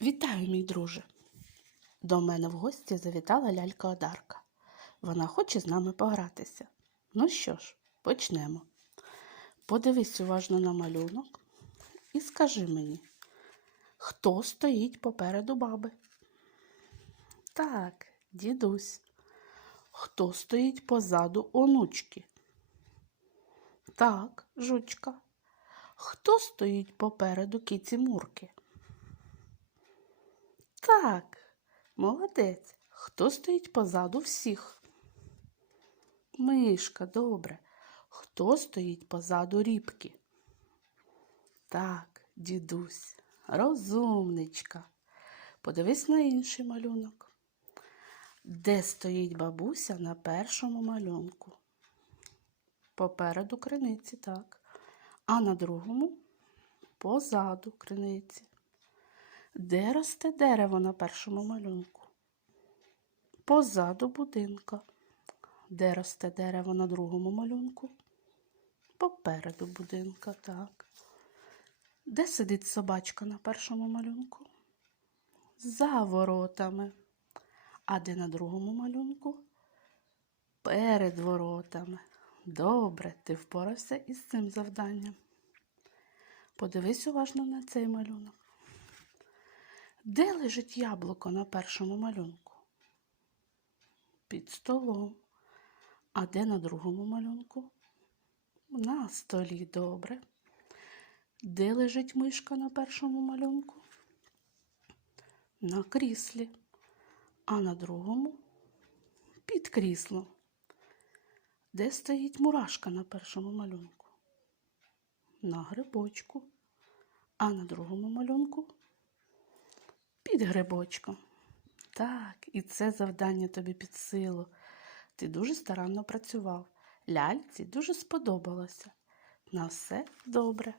Вітаю, мій друже. До мене в гості завітала лялька Одарка. Вона хоче з нами погратися. Ну що ж, почнемо. Подивись уважно на малюнок і скажи мені, хто стоїть попереду баби? Так, дідусь. Хто стоїть позаду онучки? Так, жучка. Хто стоїть попереду кіці Мурки? Так, молодець. Хто стоїть позаду всіх? Мишка, добре. Хто стоїть позаду рібки? Так, дідусь, розумничка. Подивись на інший малюнок. Де стоїть бабуся на першому малюнку? Попереду криниці, так. А на другому позаду криниці. Де росте дерево на першому малюнку? Позаду будинка. Де росте дерево на другому малюнку? Попереду будинка, так. Де сидить собачка на першому малюнку? За воротами. А де на другому малюнку? Перед воротами. Добре, ти впорався із цим завданням. Подивись уважно на цей малюнок. Де лежить яблуко на першому малюнку? Під столом. А де на другому малюнку? На столі добре. Де лежить мишка на першому малюнку? На кріслі. А на другому під кріслом. Де стоїть мурашка на першому малюнку? На грибочку. А на другому малюнку під грибочком. Так, і це завдання тобі під силу. Ти дуже старанно працював. Ляльці дуже сподобалося. На все добре.